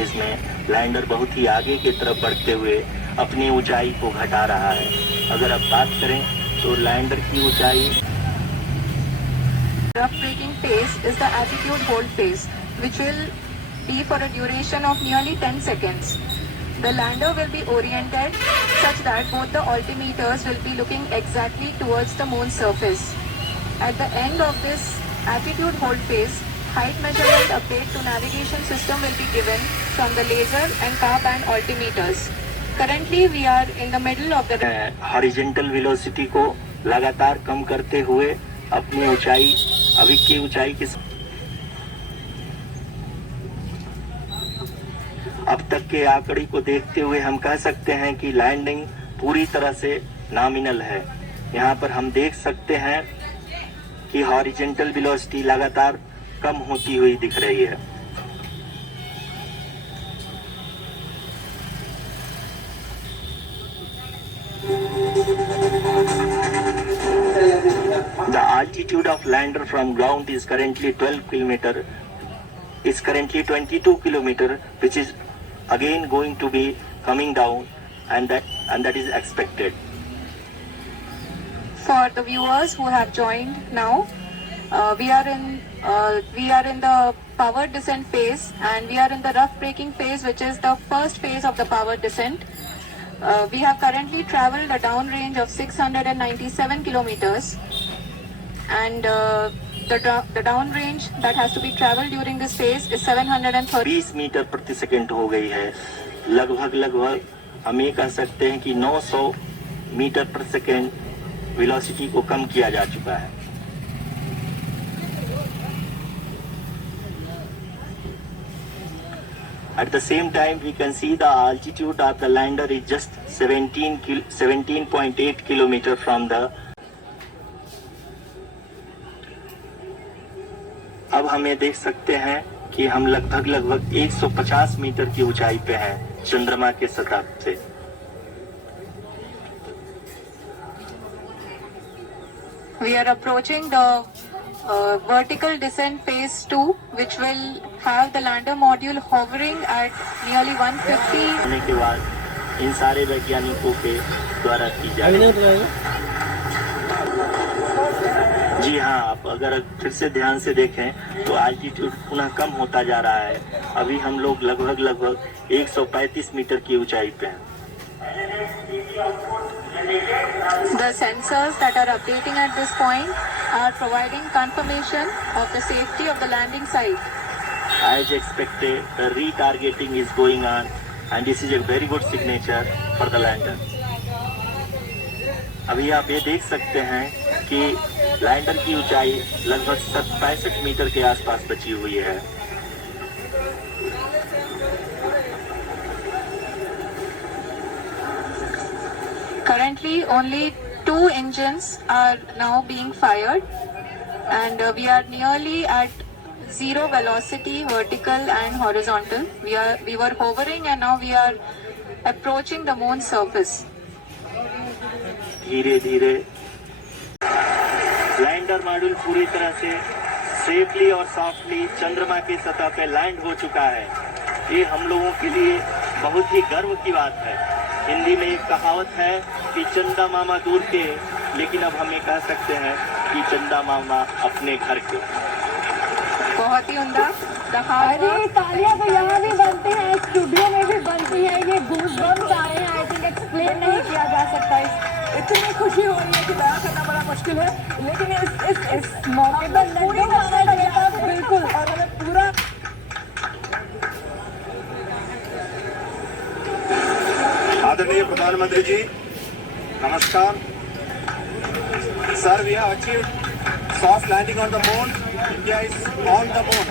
Phase में lander बहुत ही आगे की तरफ बढ़ते हुए अपनी ऊंचाई को घटा रहा है। अगर अब बात करें तो लैंडर की ऊंचाई rough braking phase is the attitude hold phase, which will be for a duration of nearly 10 seconds. The lander will be oriented such that both the altimeters will be looking exactly towards the moon's surface. At the end of this attitude hold phase, height measurement update to navigation system will be given from the laser and car band altimeters. Currently, we are in the middle of the horizontal velocity को लगातार कम करते हुए अपनी ऊंचाई अभी की ऊंचाई के अब तक के आंकड़े को देखते हुए हम कह सकते हैं कि लैंडिंग पूरी तरह से नॉमिनल है। यहाँ पर हम देख सकते हैं कि हॉरिजॉन्टल वेलोसिटी लगातार कम होती हुई दिख रही है। The altitude of lander from ground is currently 22 kilometer, which is again going to be coming down, and that is expected. For the viewers who have joined now, we are in the power descent phase, and we are in the rough braking phase, which is the first phase of the power descent. We have currently traveled a downrange of 697 kilometers, and the downrange that has to be traveled during this phase is 730. 20 metre प्रति second हो गई है। लगभग हम ये कह सकते हैं कि 900 मीटर प्रति सेकंड वेलोसिटी को कम किया जा चुका है। At the same time, we can see the altitude of the lander is just 17.8 kilometer from the. अब हमें देख सकते हैं कि हम लगभग 150 मीटर की ऊंचाई पे हैं चंद्रमा के सतह से। We are approaching the vertical descent phase 2, which will have the lander module hovering at nearly 150. होने के बाद इन सारे वैज्ञानिकों के द्वारा की जा रही है। जी हाँ, आप अगर फिर से ध्यान से देखें तो एल्टीट्यूड पुनः कम होता जा रहा है। अभी हम लोग लगभग 135 मीटर की ऊंचाई पे हैं। The sensors that are updating at this point are providing confirmation of the safety of the landing site. As expected, the retargeting is going on, and this is a very good signature for the lander. अभी आप ये देख सकते हैं कि lander की ऊंचाई लगभग 65 मीटर के आसपास बची हुई है। Currently, only 2 engines are now being fired, and we are nearly at zero velocity, vertical and horizontal. We were hovering, and now we are approaching the moon's surface. धीरे लैंडर मॉड्यूल पूरी तरह से safely और softly चंद्रमा की सतह पे land हो चुका है। ये हम लोगों के लिए बहुत ही गर्व की बात है। हिंदी में एक कहावत है कि चंदा मामा दूर के, लेकिन अब हम ये कह सकते हैं कि चंदा मामा अपने घर के। बहुत ही उम्दा। अरे तालियां तो यहाँ भी बनती हैं, स्टूडियो में भी बनती है। ये गूज़बम्स आए हैं, आई थिंक एक्सप्लेन नहीं किया जा सकता। इतनी खुशी हो रही है कि बयां करना बड़ा मुश्किल है, लेकिन इस मौके पर पूरी बिल्कुल और पूरा आदरणीय प्रधानमंत्री जी नमस्कार sir. We have achieved soft landing on the moon. India is on the moon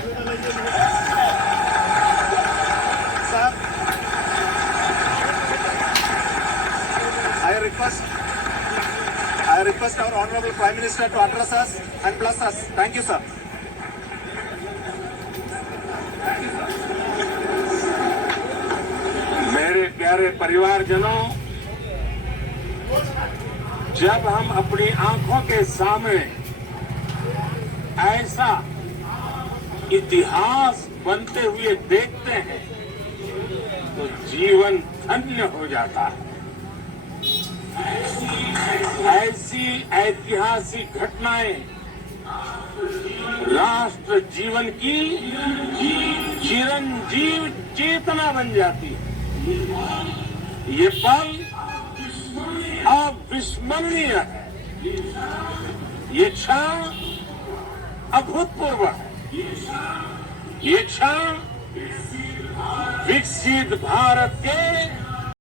sir. I request our Honorable Prime Minister to address us and bless us. Thank you, sir. मेरे प्यारे परिवारजनों, जब हम अपनी आंखों के सामने ऐसा इतिहास बनते हुए देखते हैं तो जीवन धन्य हो जाता है। ऐसी ऐतिहासिक घटनाएं राष्ट्र जीवन की चिरंजीव चेतना बन जाती है। ये पल अविस्मरणीय है। ये क्षण अभूतपूर्व है। ये क्षण विकसित भारत के